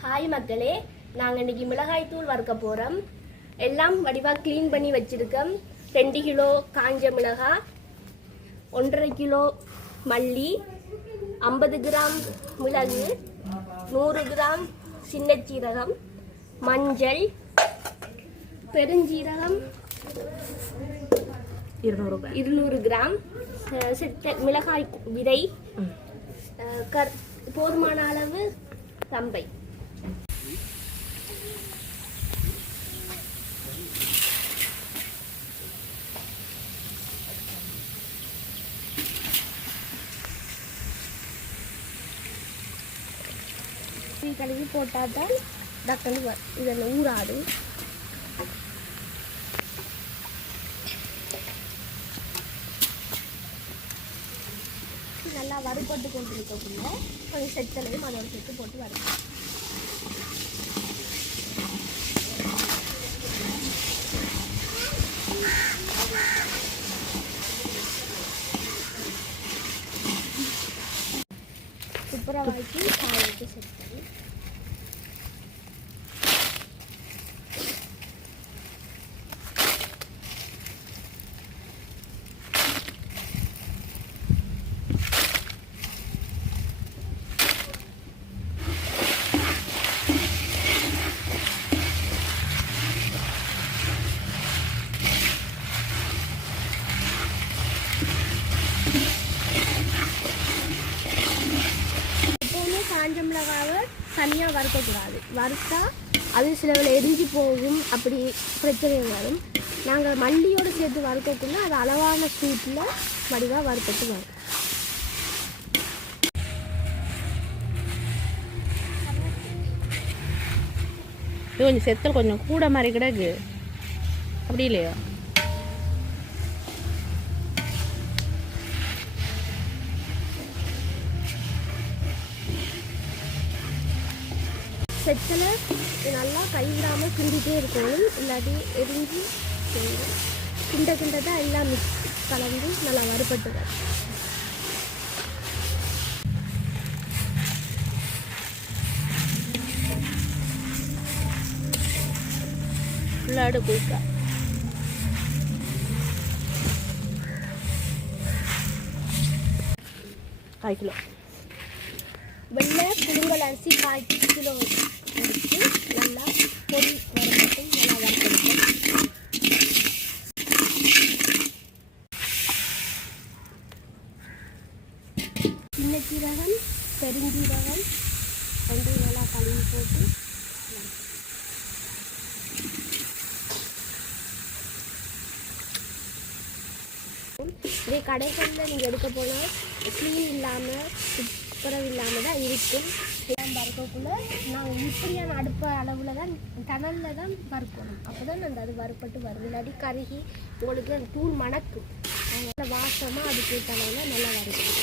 Hi மக்களே, நாங்கள் இன்றைக்கி மிளகாய் தூள் வறுக்க போகிறோம். எல்லாம் வடிவாக க்ளீன் பண்ணி வச்சுருக்கோம். 2 கிலோ காஞ்ச மிளகாய், 1.5 கிலோ மல்லி, 50 கிராம் மிளகு, 100 கிராம் சின்ன சீரகம், மஞ்சள், பெருஞ்சீரகம் 200 கிராம், மிளகாய் விதை, போதுமான அளவு தம்பை. கழுவி போட்டால் தான் டக்குன்னு இதில் ஊறாது. நல்லா வறுபட்டு கொண்டு இருக்கக்குள்ள கொஞ்சம் செத்தலையும் அதோட சேர்த்து போட்டு வறுக்கும். சூப்பராக வச்சு காய வச்சு செத்தல். காஞ்ச மிளகாவை தனியாக வறுக்கக்கூடாது. வறுத்தா அது சிலவில் எரிஞ்சு போகும், அப்படி பிரச்சனை வரும். நாங்கள் மல்லியோடு சேர்த்து வறுக்கக்குள்ள அது அளவான சூட்டில் வடிவாக வறுத்துட்டு வரும். கொஞ்சம் செத்தல் கொஞ்சம் கூட மாதிரி கிடக்கு, அப்படி இல்லையோ? செத்தலை நல்லா கைவிடாமல் கிண்டிகிட்டே இருக்கணும், இல்லாட்டி எரிஞ்சு செய்யணும். கிண்ட தான் எல்லாம் மிக்ஸ் கலந்து நல்லா வறுபட்டு வரும். ஃபுல்லாடு குயிக்கா கால் கிலோ வெள்ளை புழுங்கல் அரிசி 1/4 கிலோ எடுத்து நல்லா பொடி வரப்பட்டு நல்லா வறுத்தெடுக்கும். சின்ன சீரகம், பெருஞ்சீரகம் ரெண்டையும் நல்லா கழுவி போட்டு இதே கடைகளில் நீங்கள் எடுக்க போனால் க்ளீன் இல்லாமல் துப்புரவு இல்லாமல் தான் இருக்கும். வறுக்கக்குள்ள நாங்கள் இப்படியான அடுப்பு அளவில் தான் டனலில் தான் வறுக்கணும். அப்போ தான் அந்த அது வறுப்பட்டு வரும். இல்லாட்டி கருகி உங்களுக்கு அந்த தூள் மணக்கும். அதனால் வாசமாக அதுக்கு தனவில் நல்லா வறுக்கணும்.